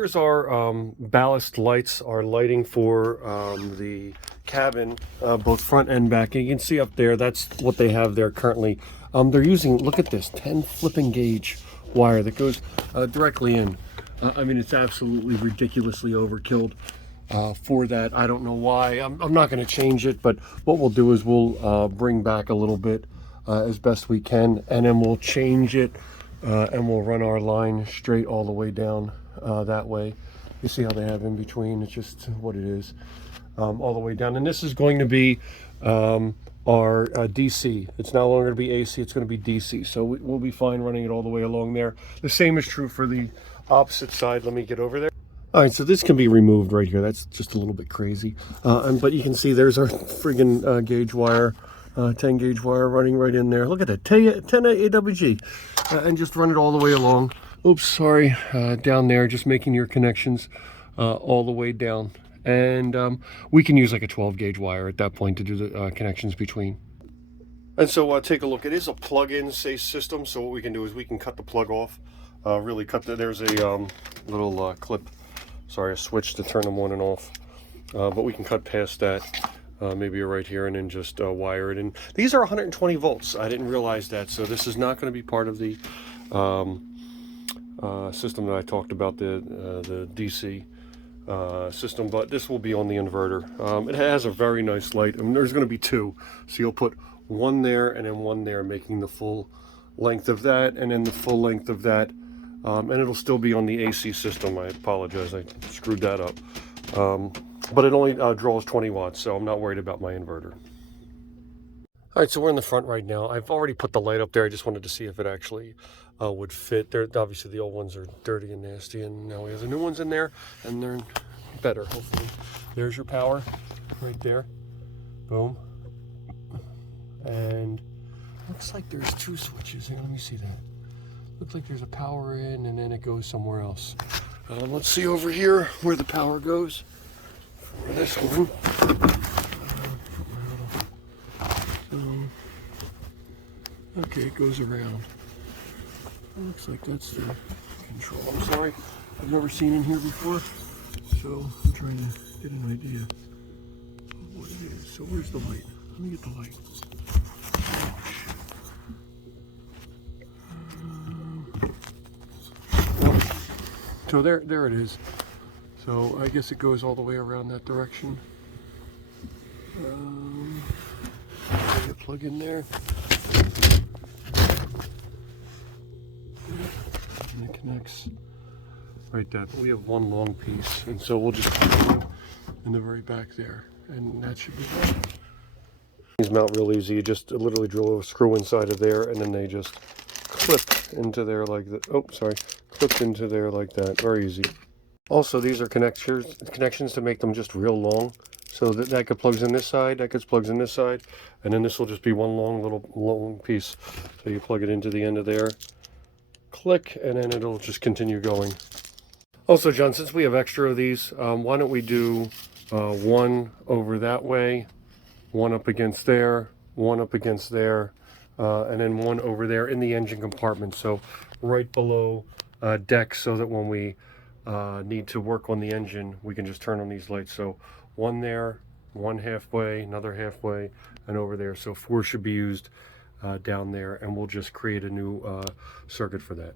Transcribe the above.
here's our ballast lights, our lighting for the cabin, both front and back. And you can see up there, that's what they have there currently. They're using, look at this, 10 flipping gauge wire that goes directly in. I mean, it's absolutely ridiculously overkill for that. I don't know why. I'm not going to change it, but what we'll do is we'll bring back a little bit as best we can, and then we'll change it and we'll run our line straight all the way down that way. You see how they have in between, it's just what it is, all the way down. And this is going to be our DC. It's no longer going to be AC, it's going to be DC. So we'll be fine running it all the way along there. The same is true for the opposite side. Let me get over there. All right, so this can be removed right here. That's just a little bit crazy. But you can see there's our friggin' gauge wire, 10 gauge wire running right in there. Look at that, 10 AWG. And just run it all the way along. Oops, sorry, down there, just making your connections all the way down. And we can use like a 12 gauge wire at that point to do the connections between. And so take a look. It is a plug-in safe system. So what we can do is we can cut the plug off. Really cut there's a little clip, sorry, a switch to turn them on and off. But we can cut past that, maybe right here, and then just wire it in. These are 120 volts. I didn't realize that. So this is not going to be part of the system that I talked about, the DC system, but this will be on the inverter. It has a very nice light. I mean, there's going to be two. So you'll put one there and then one there, making the full length of that, and then the full length of that. And it'll still be on the AC system. I apologize, I screwed that up. But it only draws 20 watts, so I'm not worried about my inverter. All right, so we're in the front right now. I've already put the light up there. I just wanted to see if it actually would fit. Obviously, the old ones are dirty and nasty, and now we have the new ones in there, and they're better, hopefully. There's your power right there. Boom. And looks like there's two switches. Hang on, let me see that. Looks like there's a power in, and then it goes somewhere else. Let's see over here where the power goes for this one. Okay, it goes around. It looks like that's the control. I'm sorry, I've never seen in here before, so I'm trying to get an idea of what it is. So where's the light? Let me get the light. So there it is. So I guess it goes all the way around that direction. Plug in there. And it connects right there. We have one long piece, and so we'll just put it in the very back there, and that should be fine. These mount real easy. You just literally drill a screw inside of there, and then they just clip into there like that. Oh, sorry. Clipped into there like that. Very easy. Also, these are connections to make them just real long, so that plugs in this side, that gets plugs in this side, and then this will just be one long piece. So you plug it into the end of there, click, and then it'll just continue going. Also, John, since we have extra of these, why don't we do one over that way, one up against there, one up against there, and then one over there in the engine compartment. So right below deck, so that when we need to work on the engine, we can just turn on these lights. So one there, one halfway, another halfway, and over there. So 4 should be used down there, and we'll just create a new circuit for that.